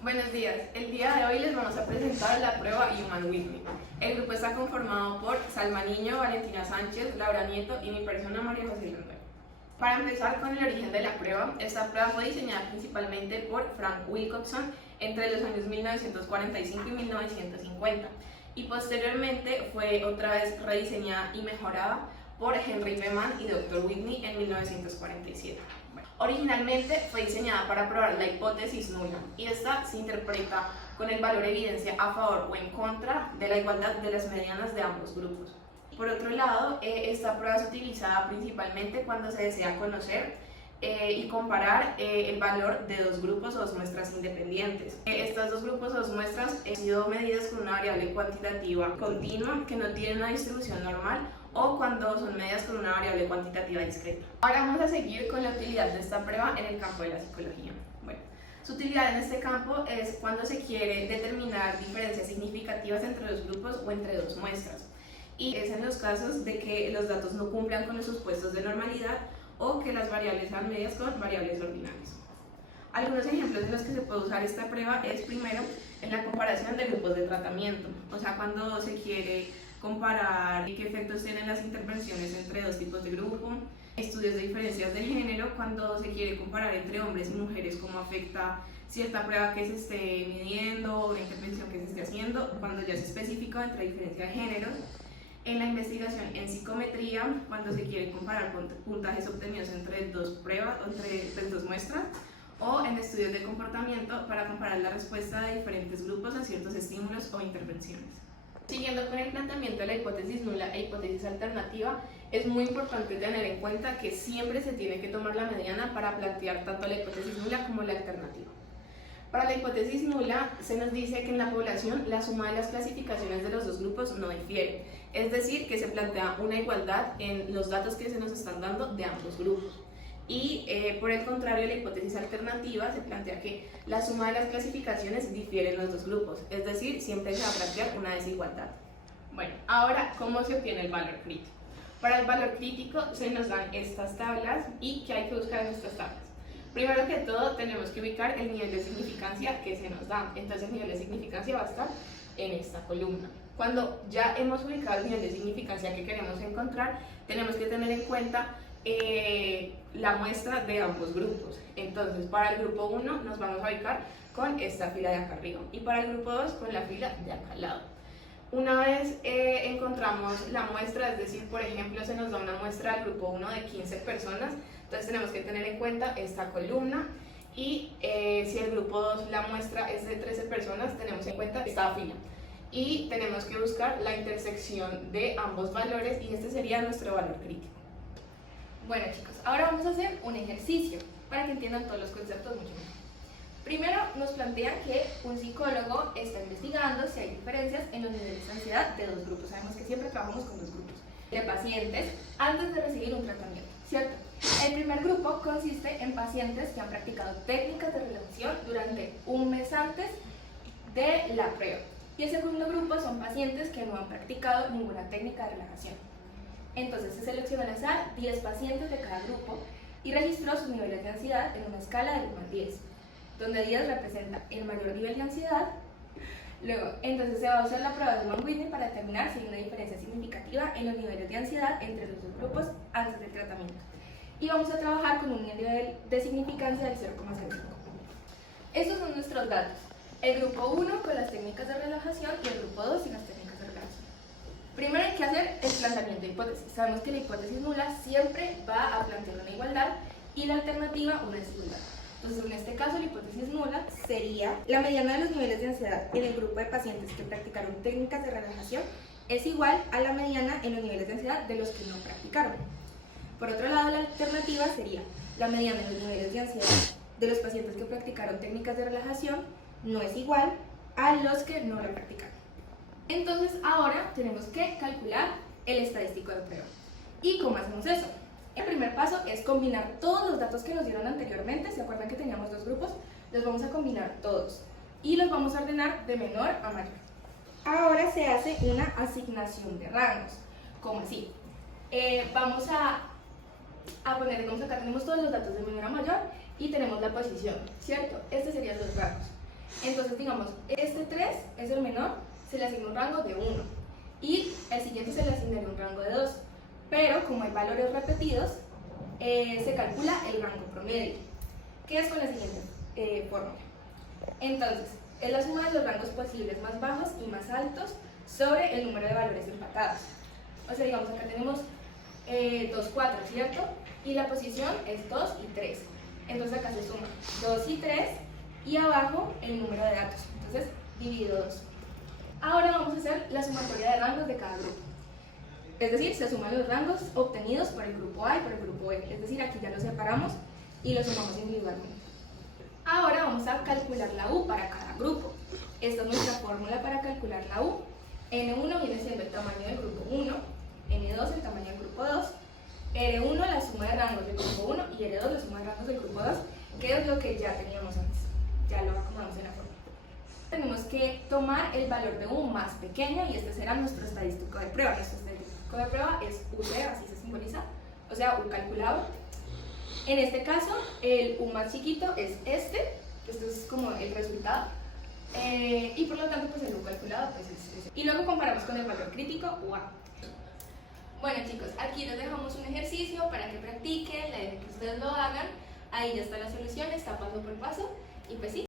Buenos días, el día de hoy les vamos a presentar la prueba Human Whitney. El grupo está conformado por Salma Niño, Valentina Sánchez, Laura Nieto y mi persona María José Londoño. Para empezar con el origen de la prueba, esta prueba fue diseñada principalmente por Frank Wilcoxon entre los años 1945 y 1950 y posteriormente fue otra vez rediseñada y mejorada por Henry B. Mann y Dr. Whitney en 1947. Originalmente fue diseñada para probar la hipótesis nula y esta se interpreta con el valor evidencia a favor o en contra de la igualdad de las medianas de ambos grupos. Por otro lado, esta prueba es utilizada principalmente cuando se desea conocer y comparar el valor de dos grupos o dos muestras independientes. Estas dos grupos o dos muestras han sido medidas con una variable cuantitativa continua que no tiene una distribución normal o cuando son medidas con una variable cuantitativa discreta. Ahora vamos a seguir con la utilidad de esta prueba en el campo de la psicología. Bueno, su utilidad en este campo es cuando se quiere determinar diferencias significativas entre dos grupos o entre dos muestras. Y es en los casos de que los datos no cumplan con los supuestos de normalidad o que las variables sean medias con variables ordinales. Algunos ejemplos en los que se puede usar esta prueba es primero en la comparación de grupos de tratamiento, o sea, cuando se quiere comparar qué efectos tienen las intervenciones entre dos tipos de grupo, estudios de diferencias de género, cuando se quiere comparar entre hombres y mujeres cómo afecta cierta prueba que se esté midiendo o la intervención que se esté haciendo, cuando ya se especifica entre diferencia de géneros. En la investigación en psicometría, cuando se quiere comparar puntajes obtenidos entre dos pruebas, entre dos muestras, o en estudios de comportamiento para comparar la respuesta de diferentes grupos a ciertos estímulos o intervenciones. Siguiendo con el planteamiento de la hipótesis nula e hipótesis alternativa, es muy importante tener en cuenta que siempre se tiene que tomar la mediana para plantear tanto la hipótesis nula como la alternativa. Para la hipótesis nula se nos dice que en la población la suma de las clasificaciones de los dos grupos no difiere, es decir, que se plantea una igualdad en los datos que se nos están dando de ambos grupos. Y por el contrario, la hipótesis alternativa se plantea que la suma de las clasificaciones difiere en los dos grupos, es decir, siempre se va a plantear una desigualdad. Bueno, ahora, ¿cómo se obtiene el valor crítico? Para el valor crítico se nos dan estas tablas y ¿qué hay que buscar en estas tablas? Primero que todo, tenemos que ubicar el nivel de significancia que se nos da. Entonces, el nivel de significancia va a estar en esta columna. Cuando ya hemos ubicado el nivel de significancia que queremos encontrar, tenemos que tener en cuenta la muestra de ambos grupos. Entonces, para el grupo 1 nos vamos a ubicar con esta fila de acá arriba y para el grupo 2 con la fila de acá al lado. Una vez encontramos la muestra, es decir, por ejemplo, se nos da una muestra del grupo 1 de 15 personas, entonces tenemos que tener en cuenta esta columna y si el grupo 2 la muestra es de 13 personas, tenemos en cuenta esta fila. Y tenemos que buscar la intersección de ambos valores y este sería nuestro valor crítico. Bueno chicos, ahora vamos a hacer un ejercicio para que entiendan todos los conceptos mucho mejor. Primero nos plantean que un psicólogo está investigando si hay diferencias en los niveles de ansiedad de dos grupos. Sabemos que siempre trabajamos con dos grupos de pacientes antes de recibir un tratamiento, ¿cierto? El primer grupo consiste en pacientes que han practicado técnicas de relajación durante un mes antes de la prueba. Y el segundo grupo son pacientes que no han practicado ninguna técnica de relajación. Entonces se seleccionó al azar 10 pacientes de cada grupo y registró sus niveles de ansiedad en una escala del 1 al 10, donde 10 representa el mayor nivel de ansiedad. Luego, entonces se va a usar la prueba de Human Whitney para determinar si hay una diferencia significativa en los niveles de ansiedad entre los dos grupos antes del tratamiento. Y vamos a trabajar con un nivel de significancia del 0,05. Estos son nuestros datos. El grupo 1 con las técnicas de relajación y el grupo 2 sin las técnicas de relajación. Primero hay que hacer el planteamiento de hipótesis. Sabemos que la hipótesis nula siempre va a plantear una igualdad y la alternativa una desigualdad. Entonces, en este caso, la hipótesis nula sería la mediana de los niveles de ansiedad en el grupo de pacientes que practicaron técnicas de relajación es igual a la mediana en los niveles de ansiedad de los que no practicaron. Por otro lado, la alternativa sería la mediana en los niveles de ansiedad de los pacientes que practicaron técnicas de relajación no es igual a los que no lo practicaron. Entonces, ahora tenemos que calcular el estadístico de prueba. ¿Y cómo hacemos eso? El primer paso es combinar todos los datos que nos dieron anteriormente. ¿Se acuerdan que teníamos dos grupos? Los vamos a combinar todos y los vamos a ordenar de menor a mayor. Ahora se hace una asignación de rangos. ¿Cómo así? Vamos a poner, digamos, acá tenemos todos los datos de menor a mayor y tenemos la posición, ¿cierto? Estos serían los rangos. Entonces, digamos, este 3 es el menor, se le asigna un rango de 1 y el siguiente se le asignaría un rango de 2, pero como hay valores repetidos, se calcula el rango promedio, que es con la siguiente fórmula. Entonces, es la suma de los rangos posibles más bajos y más altos sobre el número de valores empatados. O sea, digamos, acá tenemos 2, 4, ¿cierto? Y la posición es 2 y 3. Entonces acá se suma 2 y 3 y abajo el número de datos. Entonces divido 2. Ahora vamos a hacer la sumatoria de rangos de cada grupo. Es decir, se suman los rangos obtenidos por el grupo A y por el grupo B. Es decir, aquí ya los separamos y los sumamos individualmente. Ahora vamos a calcular la U para cada grupo. Esta es nuestra fórmula para calcular la U. N1 viene siendo el tamaño del grupo 1, N2 el tamaño del grupo 2, R1 la suma de rangos del grupo 1 y R2 la suma de rangos del grupo 2, que es lo que ya teníamos antes. Ya lo acomodamos en la fórmula. Tenemos que tomar el valor de U más pequeño y este será nuestro estadístico de prueba. Nuestro estadístico de prueba es UC, así se simboliza, o sea, U calculado. En este caso, el U más chiquito es este es como el resultado, y por lo tanto, pues el U calculado pues es ese. Y luego comparamos con el valor crítico, UA. Bueno chicos, aquí les dejamos un ejercicio para que practiquen, la idea es que ustedes lo hagan. Ahí ya está la solución, está paso por paso, y pues sí.